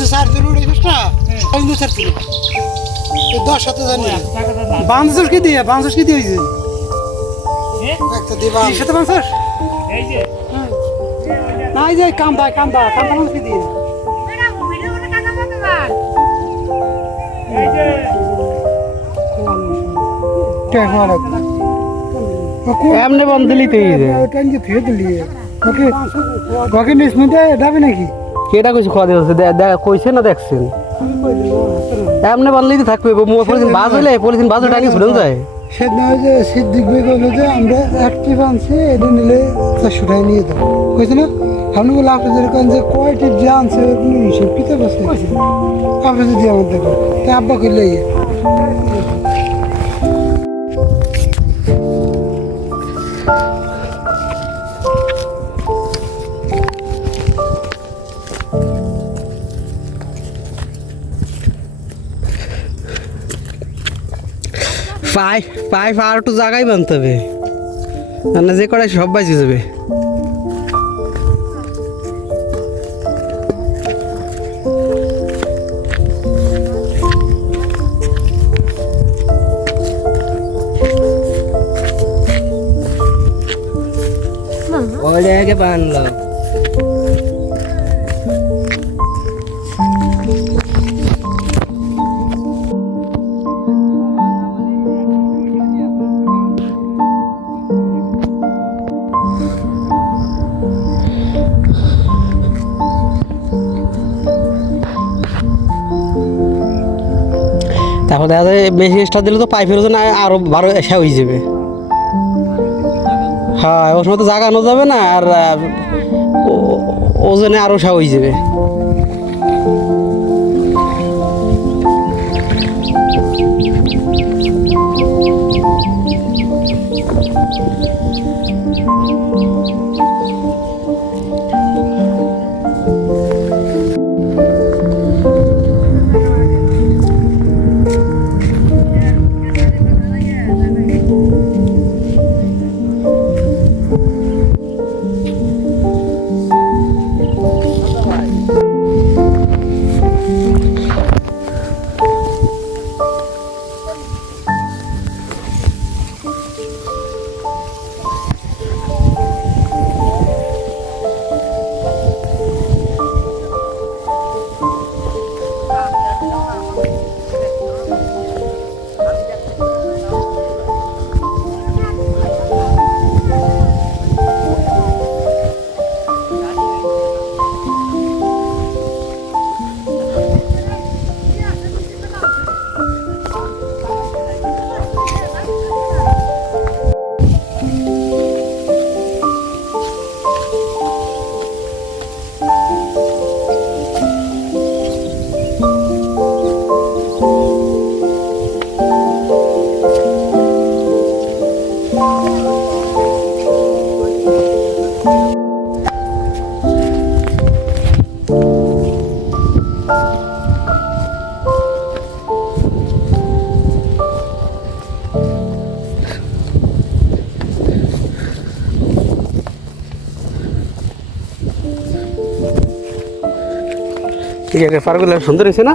যে 4 দিন উড়েছিস না ওই নো 4 দিন 10 সাথে জানি বাংলাদেশ কি দিয়ে হইছে একটা দিবা সাথে বাংলাদেশ এই যে না এই যে কান্দা মানুষ কি দিয়ে এই যে কে হলো এমনি বন্ধ দিলি তুই টাইম যে ফেলে দিলি ওকে ওকে নিসমিতে যাবে নাকি কেটা কইছে খাওয়া দিয়েছে কইছে না দেখছেন এমনি বানলেই তো থাকবে পলিথিন বাজ হইলে পলিথিন বাজ টানি ছুটে যায় সেদিন ওই যে সিদ্দিক ভাই বললো যে আমরা অ্যাক্টিভ আনছি এটা নিলে 400 টাকা নিয়ে দাও কইছে না আমি বলে আপনি যেরকম যে কয় টিপ যে আনছে ওগুলো হিসেব কিতাব আছে আপনি যদি আমার দেখো তাই আব্বা করলে পাইপ আর একটু জায়গায় বানতে হবে না যে কড়াই সব বাজি যাবে ওই জায়গায় বানলো তারপর দেখা যায় বেশি এক্সট্রা দিলে তো পাইপের ওজন আরো 12 এসে হয়ে যাবে হ্যাঁ ওর সময় তো জাগানো যাবে না আর ওজনে আরো সা হয়ে যাবে ঠিক আছে ফারগুলো সুন্দর হয়েছে না